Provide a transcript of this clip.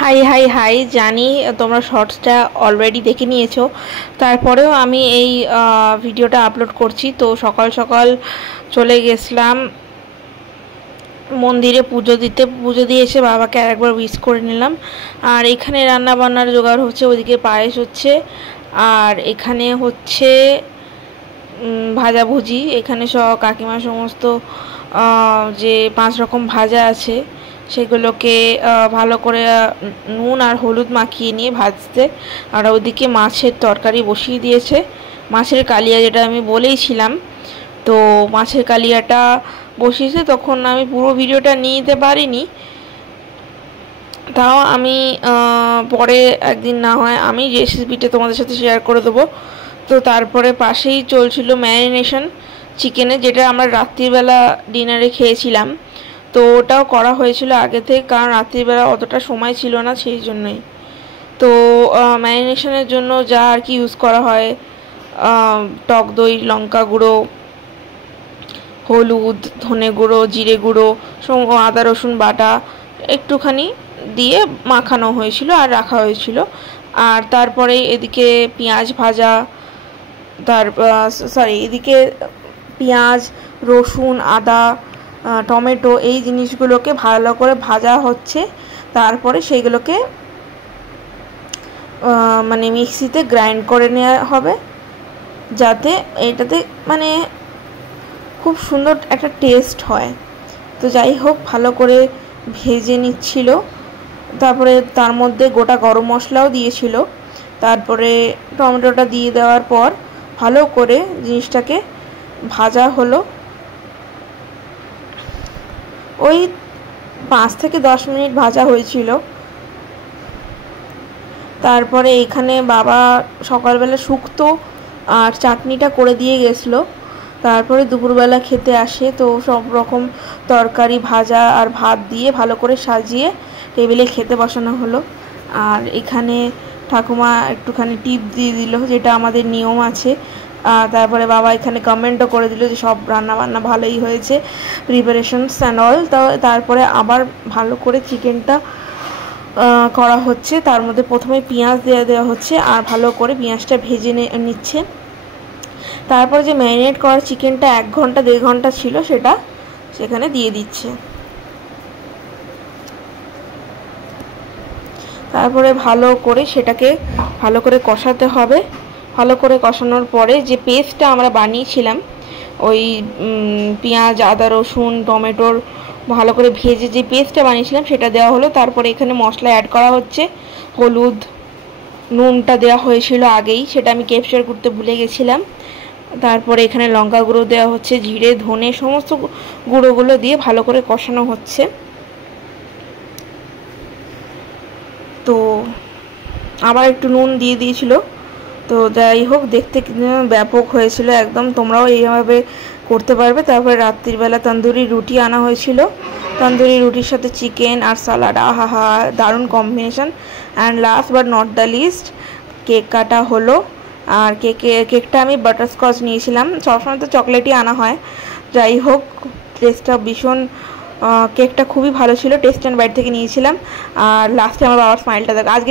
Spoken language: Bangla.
হাই হাই হাই, জানি তোমরা শর্টসটা অলরেডি দেখে নিয়েছো, তারপরেও আমি এই ভিডিওটা আপলোড করছি। তো সকাল সকাল চলে গেছিলাম মন্দিরে পুজো দিতে। পুজো দিয়ে এসে বাবাকে আরেকবার উইশ করে নিলাম। আর এখানে রান্না বান্নার জোগাড় হচ্ছে, ওইদিকে পায়েস হচ্ছে, আর এখানে হচ্ছে ভাজাভুজি। এখানে সব কাকিমা সমস্ত যে 5 রকম ভাজা আছে সেগুলোকে ভালো করে নুন আর হলুদ মাখিয়ে নিয়ে ভাজতে। আর ওইদিকে মাছের তরকারি বসিয়ে দিয়েছে, মাছের কালিয়া, যেটা আমি বলেইছিলাম। তো মাছের কালিয়াটা বসিয়েছে, তখন আমি পুরো ভিডিওটা নিয়ে নিতে পারিনি। তাও আমি পরে একদিন না হয় আমি রেসিপিটা তোমাদের সাথে শেয়ার করে দেবো। তো তারপরে পাশেই চলছিল ম্যারিনেশন চিকেনের, যেটা আমরা রাত্রিবেলা ডিনারে খেয়েছিলাম। তো ওটাও করা হয়েছিল আগে থেকে, কারণ রাত্রিবেলা অতটা সময় ছিল না, সেই জন্যই। তো ম্যারিনেশনের জন্য যা আর কি ইউজ করা হয়, টক দই, লঙ্কা গুঁড়ো, হলুদ, ধনে গুঁড়ো, জিরে গুঁড়ো, আদা রসুন বাটা একটুখানি দিয়ে মাখানো হয়েছিল আর রাখা হয়েছিল। আর তারপরে এদিকে পেঁয়াজ ভাজা, এদিকে পেঁয়াজ, রসুন, আদা, টমেটো, এই জিনিসগুলোকে ভালো করে ভাজা হচ্ছে। তারপরে সেইগুলোকে মানে মিক্সিতে গ্রাইন্ড করে নেওয়া হবে, যাতে এটাতে মানে খুব সুন্দর একটা টেস্ট হয়। তো যাই হোক, ভালো করে ভেজে নিচ্ছিল। তারপরে তার মধ্যে গোটা গরম মশলাও দিয়েছিল। তারপরে টমেটোটা দিয়ে দেওয়ার পর ভালো করে জিনিসটাকে ভাজা হলো। ওই 5 থেকে 10 মিনিট ভাজা হয়েছিল। তারপরে এখানে বাবা সকালবেলা শুক্তো আর চাটনিটা করে দিয়ে গেছিলো। তারপরে দুপুরবেলা খেতে আসে, তো সব রকম তরকারি, ভাজা আর ভাত দিয়ে ভালো করে সাজিয়ে টেবিলে খেতে বসানো হলো। আর এখানে ঠাকুমা একটুখানি টিপ দিয়ে দিল, যেটা আমাদের নিয়ম আছে। তারপরে বাবা এখানে কমেন্টও করে দিল যে সব রান্নাবান্না ভালোই হয়েছে, প্রিপারেশনস অ্যান্ড অল। তারপরে আবার ভালো করে চিকেনটা করা হচ্ছে। তার মধ্যে প্রথমে পেঁয়াজ দেওয়া হচ্ছে, আর ভালো করে পেঁয়াজটা ভেজে নিচ্ছে। তারপর যে ম্যারিনেট করা চিকেনটা 1 ঘন্টা 1.5 ঘন্টা ছিল, সেটা সেখানে দিয়ে দিচ্ছে। তারপরে ভালো করে সেটাকে ভালো করে কষাতে হবে। ভালো করে কষানোর পরে যে পেস্টটা আমরা বানিয়েছিলাম, ওই পেঁয়াজ, আদা রসুন, টমেটোর ভালো করে ভেজে যে পেস্টটা বানিয়েছিলাম সেটা দেওয়া হলো। তারপরে এখানে মশলা অ্যাড করা হচ্ছে, হলুদ, নুনটা দেওয়া হয়েছিল আগেই, সেটা আমি ক্যাপচার করতে ভুলে গেছিলাম। তারপরে এখানে লঙ্কা গুঁড়ো দেওয়া হচ্ছে, জিরে, ধনে, সমস্ত গুঁড়োগুলো দিয়ে ভালো করে কষানো হচ্ছে। তো আবার একটু নুন দিয়ে দিয়েছিল। তো যাই হোক, দেখতে ব্যাপক হয়েছিল একদম, তোমরাও এইভাবে করতে পারবে। তারপরে রাত্রিবেলা তন্দুরি রুটি আনা হয়েছিল, তন্দুরি রুটির সাথে চিকেন আর সালাড, আহা দারুণ combination. And last but not the least, cake কাটা হলো। আর কেকটা আমি বাটারস্কচ নিয়েছিলাম, সবসময় তো চকলেটই আনা হয়। যাই হোক, টেস্টটা ভীষণ, কেকটা খুবই ভালো ছিল, টেস্ট অ্যান্ড বাইট থেকে নিয়েছিলাম। আর লাস্টে আমার বাবার স্মাইলটা দেখ। আজকে